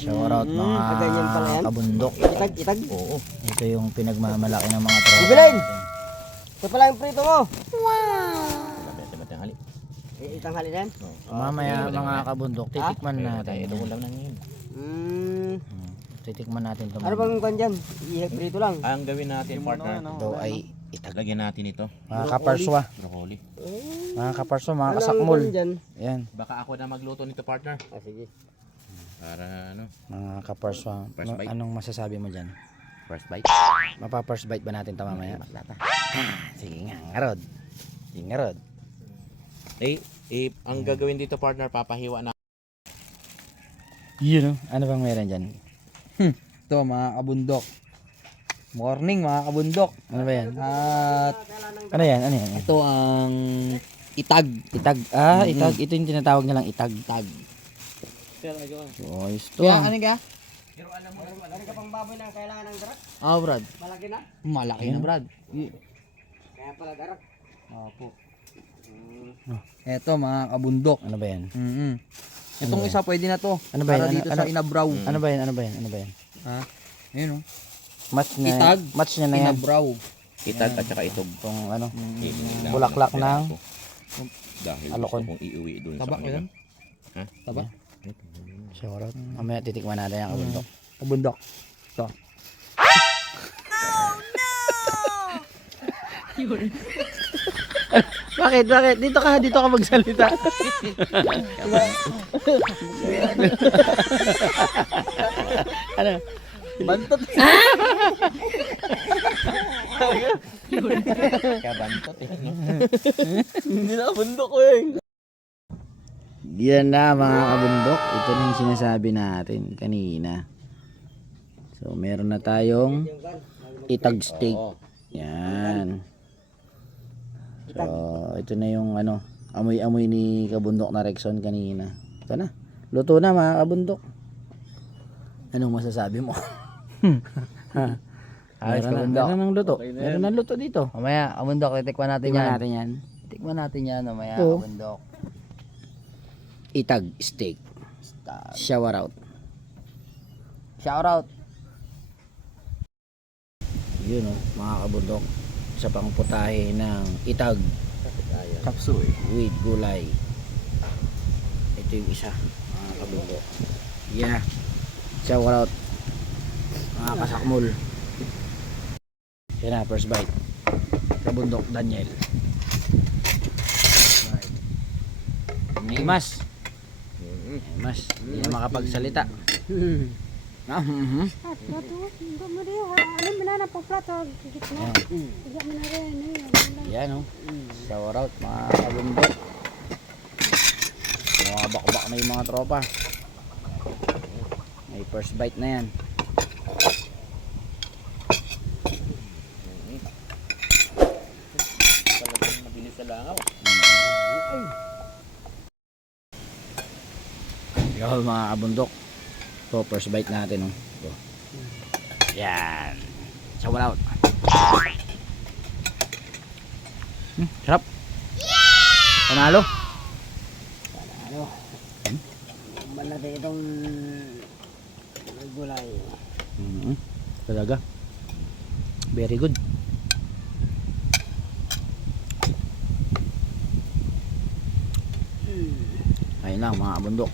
Shoutout mga ganyan pala yan? kabundok. Itag. Oo. Ito yung pinagmamalaki ng mga tropa. Bibilin! Ito pala yung prito mo. Tanghali. Itanghali na yan? Mamaya mga kabundok, titikman natin. Ito ko lang na ngayon. Titikman natin ito. Ano bang kwan dyan? Prito lang. Ang gawin natin, partner, Ito ay itag. lagyan natin ito. Mga kaparswa. Broccoli. Mga kaparswa, mga Anong kasakmol. kwan dyan? Ayan. Baka ako na magluto nito, partner. Sige. Para ano, Mga kaparswa. First bite. Anong masasabi mo dyan? first bite. Mapa-first bite ba natin ito mamaya? Sige nga, ngarod. Sige ngarod. Ang gagawin dito, partner, papahiwa na. Yun o. Ano bang meron dyan? Ito mga kabundok. Morning mga kabundok. Ano ba yan? At Ano yan? Ano yan? ito ang itag. Itag. Itag. Ito yung tinatawag nilang itag. Tag. Ayos to. Kaya ano ka? Ano ka pang baboy na kailangan ng darak? Brad. Malaki na? Malaki na Brad. Kaya pala darak. Opo. Ito mga kabundok. Ano ba yan? Itong isa pwede na to. Ano ba yan? Para dito sa inabraw. Ano ba yan? Ano ba yan? Ano ba yan? Ha? Ayun oh. Match na. Itag. Match niya na yan. Inabraw. Itag at saka itog. Itong ano. Iilang Bulaklak lang ng dahil alokon. gusto kong iuwi doon sa Taba kanila. yun? Ha? Taba? Shoutout. Mamaya titikman natin yung kabundok. Kabundok. Ito. Bakit? Bakit? Dito ka magsalita. Ano? Bantot. Kabantot eh. No? Hindi na kabundok ko eh. Yan na mga kabundok. Ito na yung sinasabi natin kanina. So meron na tayong itag steak. Yan. So ito na yung ano, amoy-amoy ni kabundok na Rexon kanina. Ito na. Luto na mga kabundok. Anong masasabi mo? Ayos Meron kabundok. na ng luto. Meron na luto dito. Mamaya kabundok, titikman natin Tingnan yan. natin yan. Tikman natin yan mamaya Oo. kabundok. Itag steak. Shower out. Shout out. Yun o, mga kabundok. Sa pangputahe ng itag Kapsoy. with gulay. Ito yung isa, mga kabundok. Yeah. Shower out. Mga kasakmul. Yan na, first bite. Kabundok Daniel. Mas. Mas, hindi na makapagsalita. Yan o. Shower out mga kabundok. Mga bakbak na yung mga tropa. May first bite na yan. Talagang mabilis sa langaw. Yo mga kabundok. So first bite natin oh. Ito. Yan. Shower out. Sarap. Panalo. Ano? Ban natin itong gulay. Talaga. Very good. Ayun lang mga kabundok.